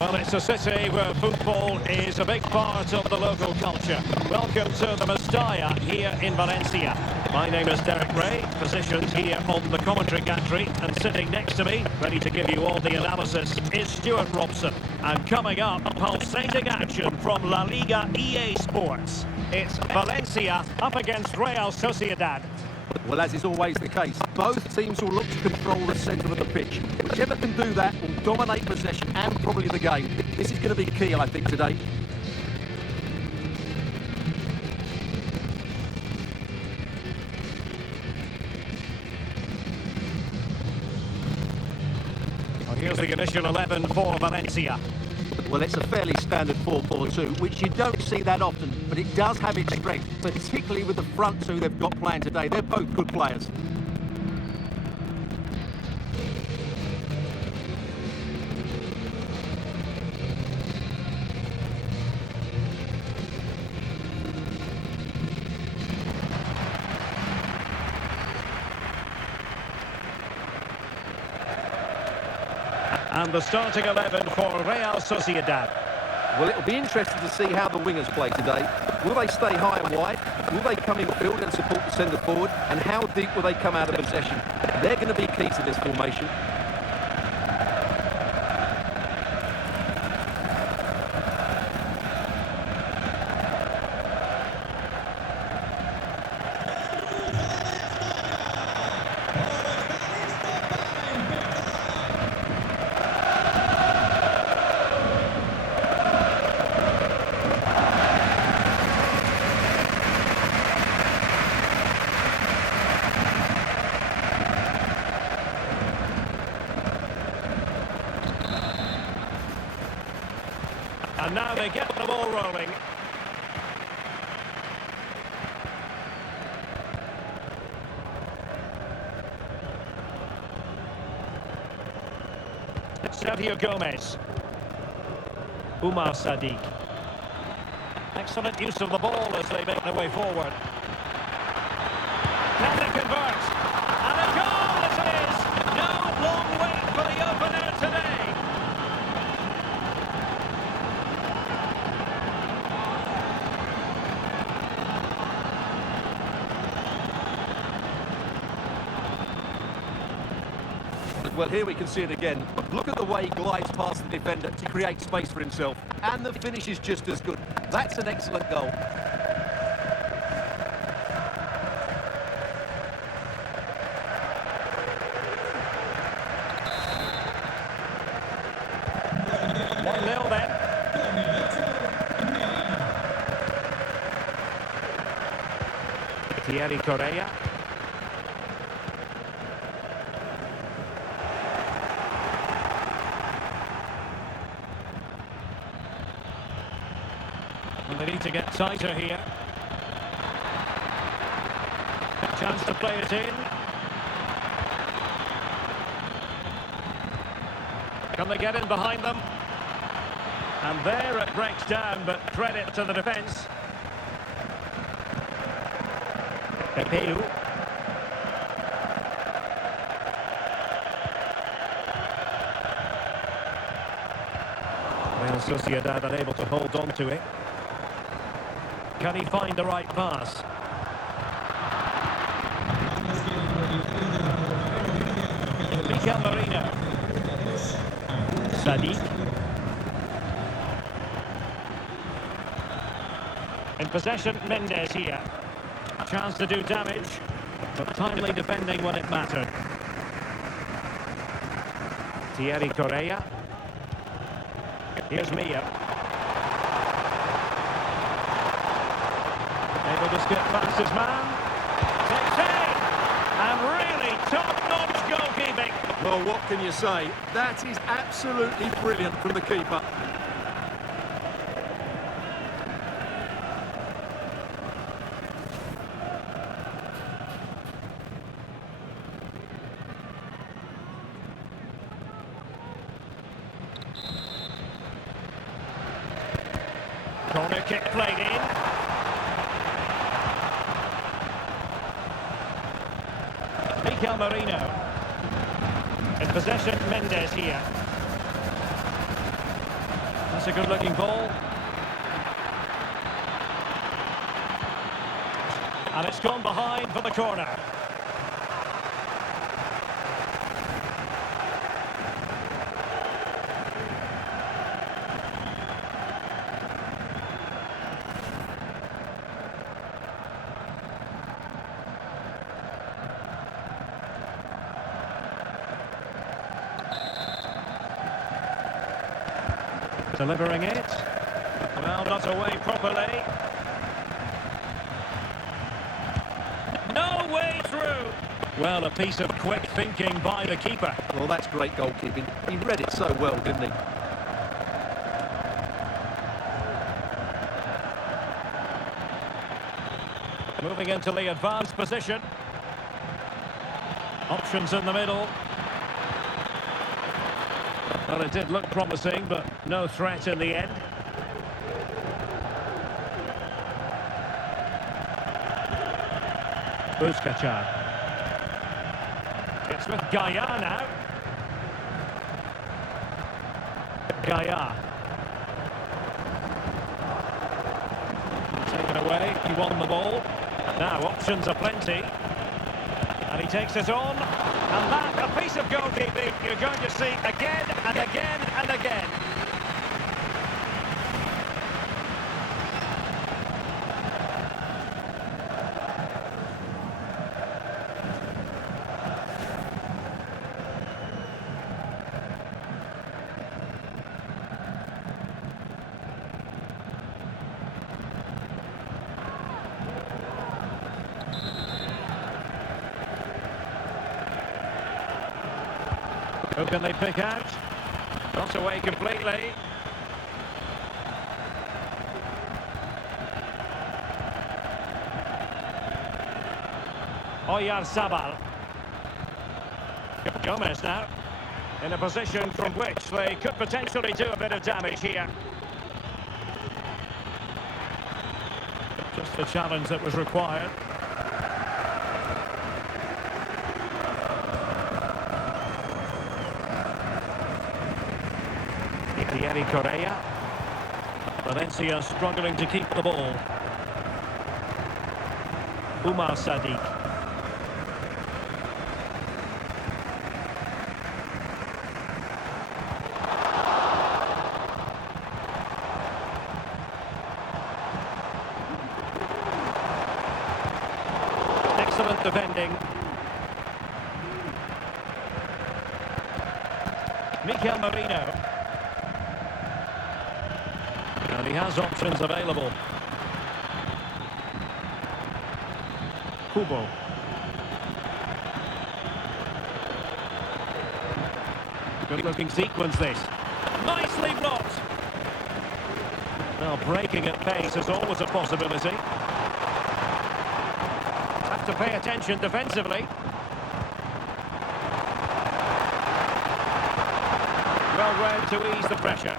Well, it's a city where football is a big part of the local culture. Welcome to the Mestalla here in Valencia. My name is Derek Ray, positioned here on the commentary gantry, and sitting next to me, ready to give you all the analysis, is Stuart Robson. And coming up, pulsating action from La Liga EA Sports. It's Valencia up against Real Sociedad. Well, as is always the case, both teams will look to control the centre of the pitch. Whichever can do that will dominate possession and probably the game. This is going to be key, I think, today. Well, here's the initial 11 for Valencia. Well, it's a fairly standard 4-4-2, which you don't see that often, but it does have its strength, particularly with the front two they've got playing today. They're both good players. And the starting 11 for Real Sociedad. Well, it'll be interesting to see how the wingers play today. Will they stay high and wide? Will they come in field and support the centre forward? And how deep will they come out of possession? They're going to be key to this formation. And now they get the ball rolling. Sergio Gomez. Umar Sadiq. Excellent use of the ball as they make their way forward. Can they convert? And a goal it is! No long wait for the opener today. Well, here we can see it again. Look at the way he glides past the defender to create space for himself. And the finish is just as good. That's an excellent goal. Then. Thierry Correa. And they need to get tighter here. Chance to play it in. Can they get in behind them? And there it breaks down, but credit to the defence. Pepelu. Real Sociedad unable to hold on to it. Can he find the right pass? Mikel Merino. Sadiq. In possession, Mendes here. Chance to do damage, but timely defending when it mattered. Thierry Correa. Here's Mia. Able to skip past his man. Takes aim! And really top-notch goalkeeping. Well, what can you say? That is absolutely brilliant from the keeper. Corner kick played in. Mikel Merino. In possession, Mendes here. That's a good-looking ball. And it's gone behind for the corner. Delivering it. Well, not away properly. No way through. Well, a piece of quick thinking by the keeper. Well, that's great goalkeeping. He read it so well, didn't he? Moving into the advanced position. Options in the middle. Well, it did look promising, but no threat in the end. Busquets. It's with Gaia now. Gaia. Taken away, he won the ball. Now options are plenty. And he takes it on. And that, a piece of goalkeeping you're going to see again and again and again. Who can they pick out? Not away completely. Oyarzabal. Gomez now. In a position from which they could potentially do a bit of damage here. Just the challenge that was required. Thierry Correa. Valencia struggling to keep the ball. Umar Sadiq. Excellent defending. Mikel Merino. And he has options available. Kubo. Good looking sequence this. Nicely blocked. Well, breaking at pace is always a possibility. Have to pay attention defensively. Well read to ease the pressure.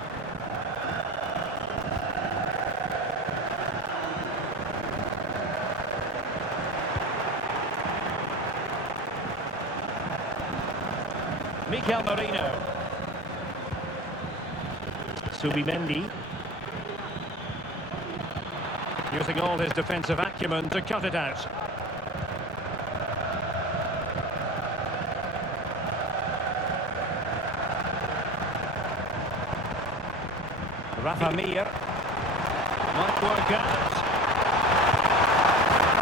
Mikel Merino. Subimendi. Using all his defensive acumen to cut it out. Rafa Mir. Might work out.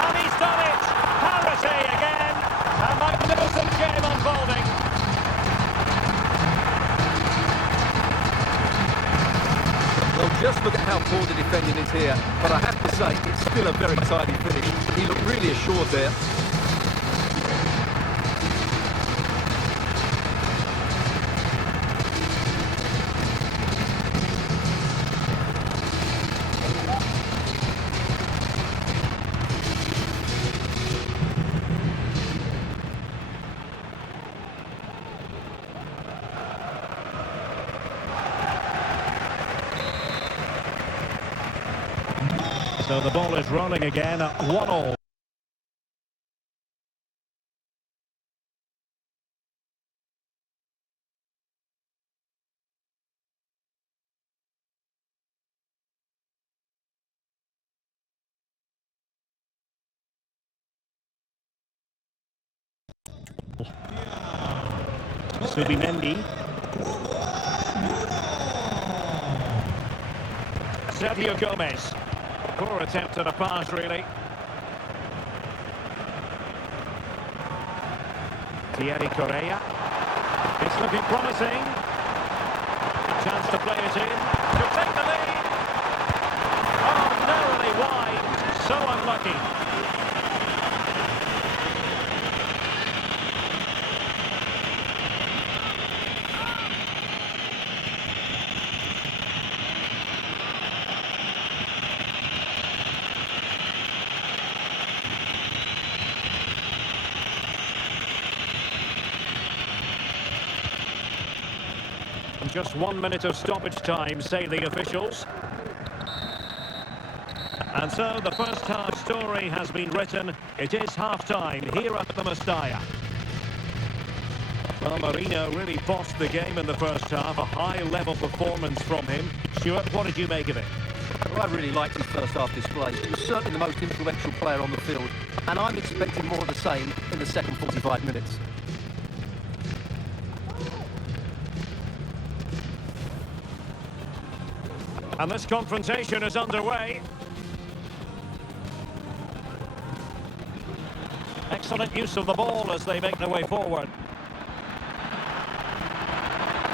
And he's done it! Parity again! A magnificent game unfolding. Well, just look at how poor the defending is here. But I have to say, it's still a very tidy finish. He looked really assured there. So the ball is rolling again at 1-1. Subimendi. Sergio Gomez. Poor attempt at a pass, really. Thierry Correa. It's looking promising. Chance to play it in. Could take the lead. Oh, narrowly wide. So unlucky. Just 1 minute of stoppage time, say the officials. And so the first half story has been written. It is half-time here at the Mestalla. Well, Marino really bossed the game in the first half. A high-level performance from him. Stuart, what did you make of it? Well, I really liked his first half display. He was certainly the most influential player on the field. And I'm expecting more of the same in the second 45 minutes. And this confrontation is underway. Excellent use of the ball as they make their way forward.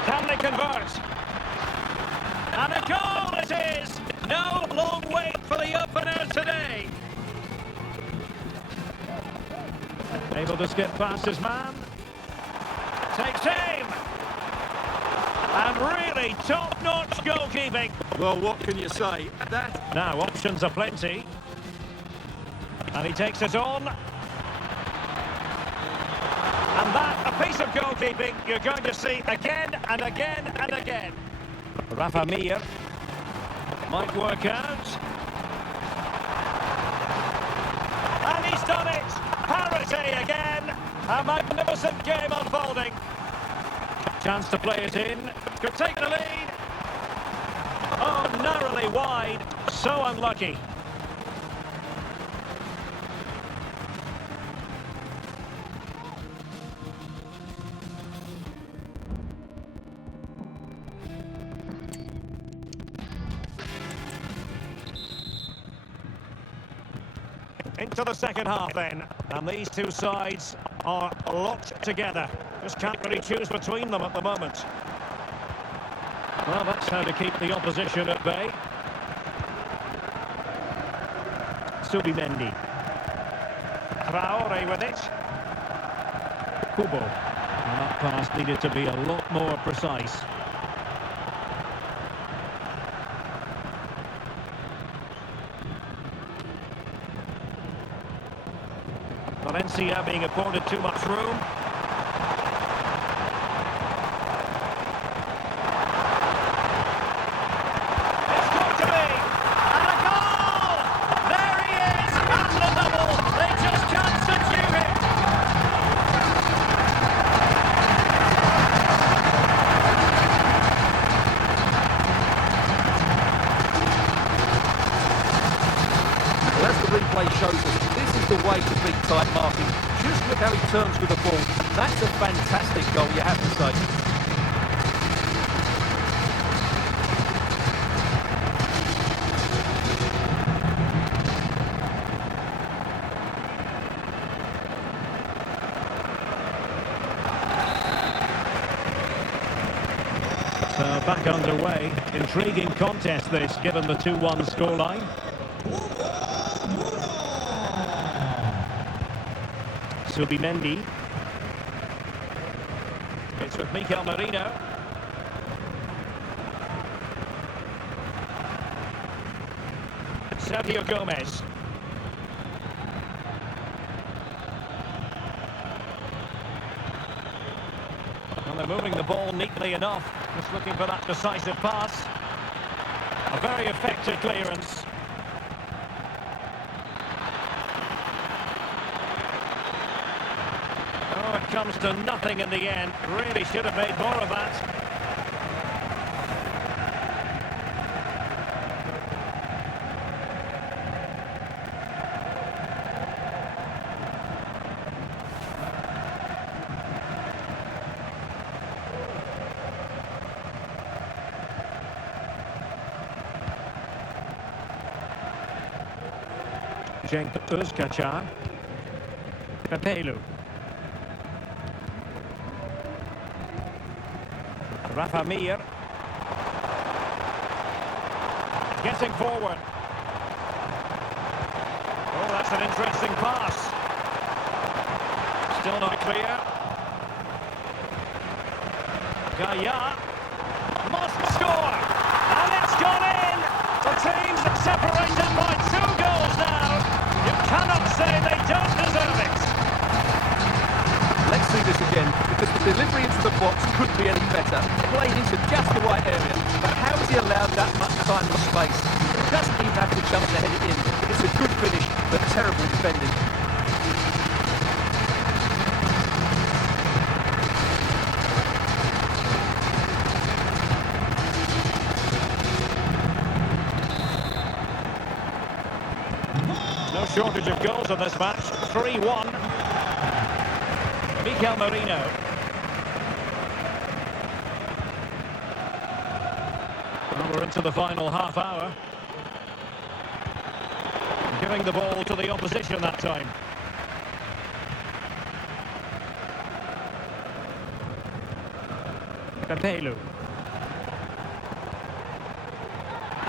Can they convert? And a goal it is! No long wait for the opener today. Able to skip past his man. Takes aim! And really top-notch goalkeeping. Well, what can you say? That... Now, options are plenty. And he takes it on. And that, a piece of goalkeeping you're going to see again and again and again. Rafa Mir might work out. And he's done it! Parity again! A magnificent game unfolding. Chance to play it in. Could take the lead. Oh, narrowly wide. So unlucky. Into the second half then. And these two sides are locked together. Just can't really choose between them at the moment. Well, that's how to keep the opposition at bay. Subimendi. Traore with it. Kubo. And that pass needed to be a lot more precise. Valencia being afforded too much room. It's got to be! And a goal! There he is! And the double! They just can't subdue it! Well, as the replay shows us, this is the way to beat tight marking. Just look how he turns with the ball. That's a fantastic goal, you have to say. So back underway. Intriguing contest this, given the 2-1 scoreline. Subimendi. It's with Mikel Merino. Sergio Gomez. And they're moving the ball neatly enough. Just looking for that decisive pass. A very effective clearance. Oh, it comes to nothing in the end. Really should have made more of that. Cenk Özkaçar. Pepelu. Rafa Mir. Getting forward. Oh, that's an interesting pass. Still not clear. Gaya must score. And it's gone in. The teams are separated by 2 goals now. You cannot say they don't deserve it. Let's see this again, because the delivery into the box couldn't be any better. Played into just the right area. But how has he allowed that much time and space? He doesn't even have to jump to head it in. It's a good finish, but terrible defending. No shortage of goals in this match. 3-1. Mikel Merino. Well, we're into the final half hour. Giving the ball to the opposition that time. Pepelu.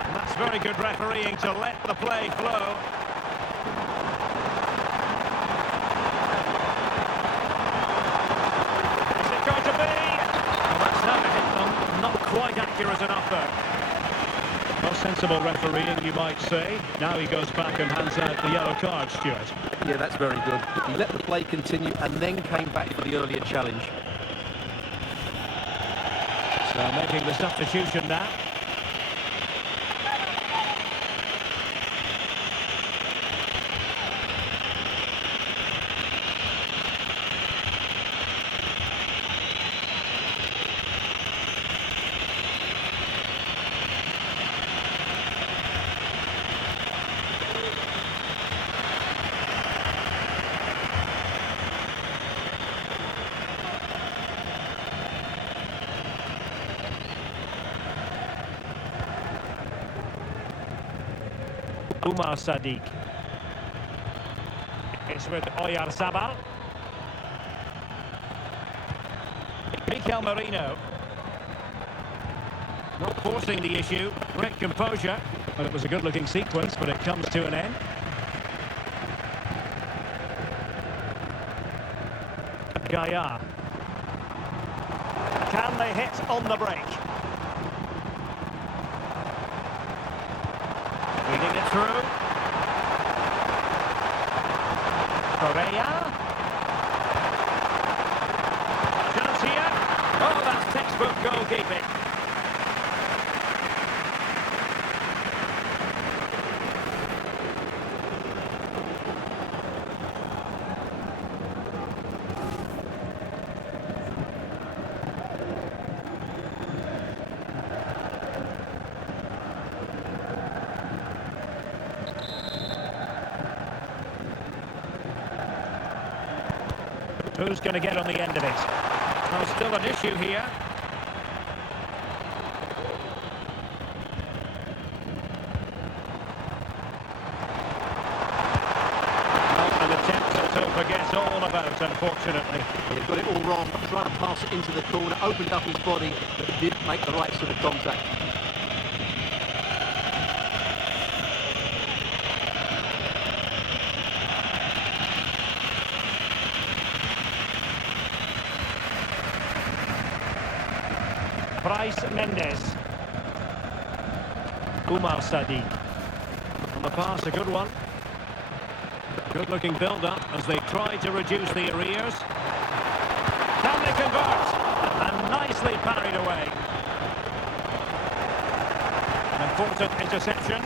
And that's very good refereeing to let the play flow. Is it going to be? Well, that's how it hit them. Not quite accurate enough though. Well, sensible refereeing, you might say. Now he goes back and hands out the yellow card, Stuart. Yeah, that's very good. He let the play continue and then came back for the earlier challenge. So making the substitution now. Umar Sadiq. It's with Oyarzabal. Mikel Merino. Not forcing the issue. Great composure. Well, it was a good-looking sequence, but it comes to an end. Gaya. Can they hit on the break? Reading it through. Correa. Chance here. Oh, that's textbook goalkeeping. Who's going to get on the end of it? Oh, still an issue here. Not an attempt to forget all about, unfortunately. He got it all wrong, trying to pass it into the corner, opened up his body, but didn't make the right sort of contact. Bryce Mendes. Umar Sadiq. On the pass, a good one. Good looking build-up as they try to reduce the arrears. Can they convert? And nicely parried away. An important interception.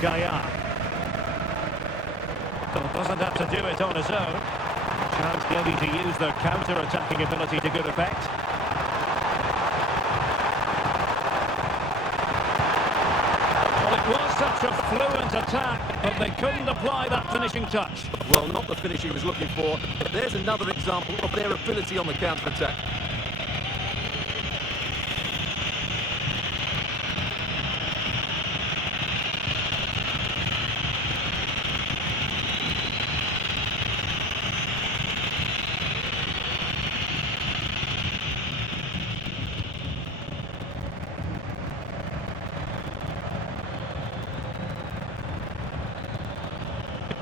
Gaya. Well, doesn't have to do it on his own. Chance maybe to use their counter-attacking ability to good effect. Well, it was such a fluent attack, but they couldn't apply that finishing touch. Well, not the finish he was looking for, but there's another example of their ability on the counter-attack.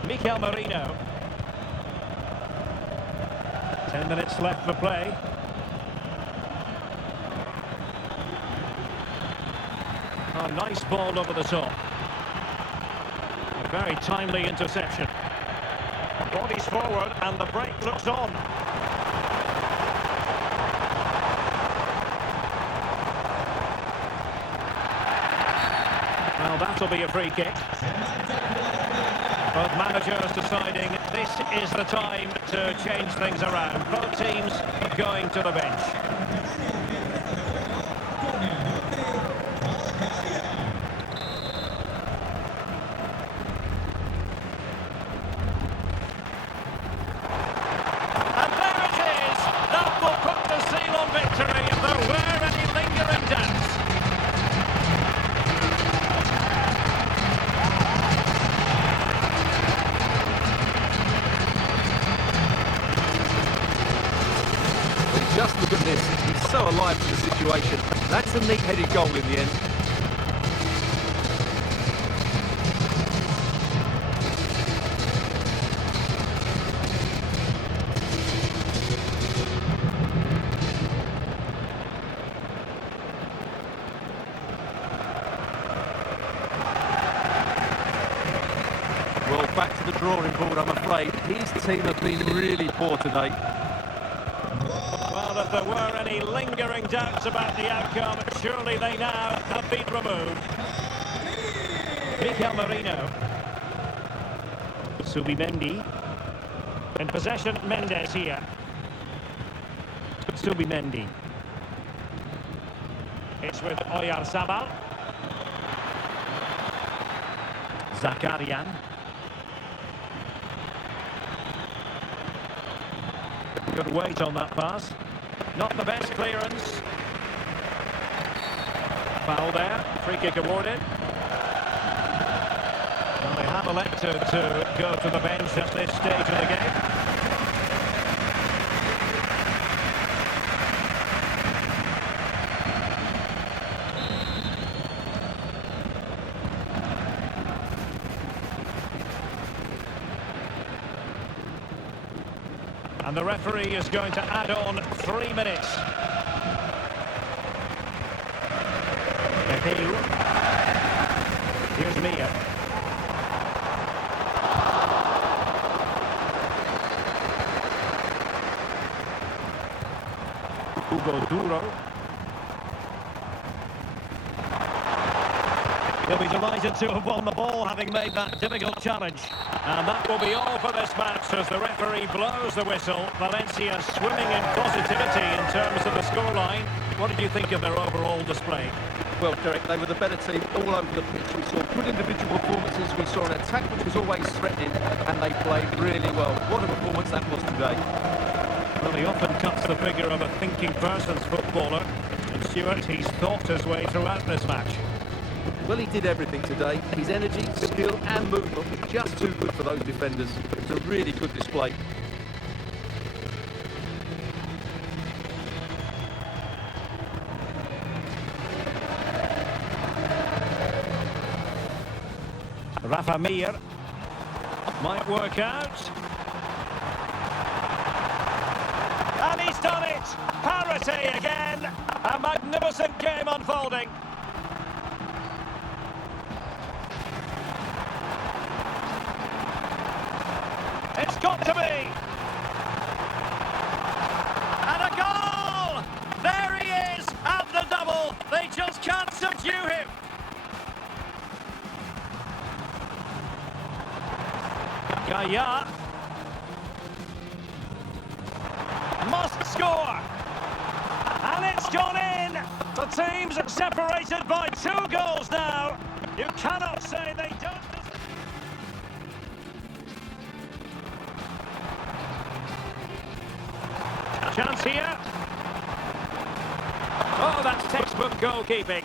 Mikel Merino. 10 minutes left for play. Oh, nice ball over the top. A very timely interception. Bodies forward and the break looks on. Well, that'll be a free kick. Both managers deciding this is the time to change things around. Both teams going to the bench. And there it is! That will put the seal on victory if there were any lingering doubts. Just look at this. He's so alive to the situation. That's a neat-headed goal in the end. Well, back to the drawing board, I'm afraid. His team have been really poor today. Well, if there were any lingering doubts about the outcome, surely they now have been removed. Mikel Merino. Subimendi. In possession, Mendes here. Subimendi. It's with Oyarzabal. Zakarian. Good weight on that pass. Not the best clearance. Foul there. Free kick awarded. Well, they have elected to go to the bench at this stage of the game. And the referee is going to add on 3 minutes. Here's Mia. Hugo Duro. He'll be delighted to have won the ball, having made that difficult challenge. And that will be all for this match as the referee blows the whistle. Valencia swimming in positivity in terms of the scoreline. What did you think of their overall display? Well, Derek, they were the better team all over the pitch. We saw good individual performances. We saw an attack which was always threatening, and they played really well. What a performance that was today. Well, he often cuts the figure of a thinking person's footballer. And Stuart, he's thought his way throughout this match. Well, he did everything today. His energy, skill and movement was just too good for those defenders. It was a really good display. Rafa Mir might work out. And he's done it! Parity again! A magnificent game unfolding. It's got to be! And a goal! There he is at the double! They just can't subdue him! Gaya must score! And it's gone in! The team's separated by 2 goals now. You cannot say they don't... Chance here. Oh, that's textbook goalkeeping.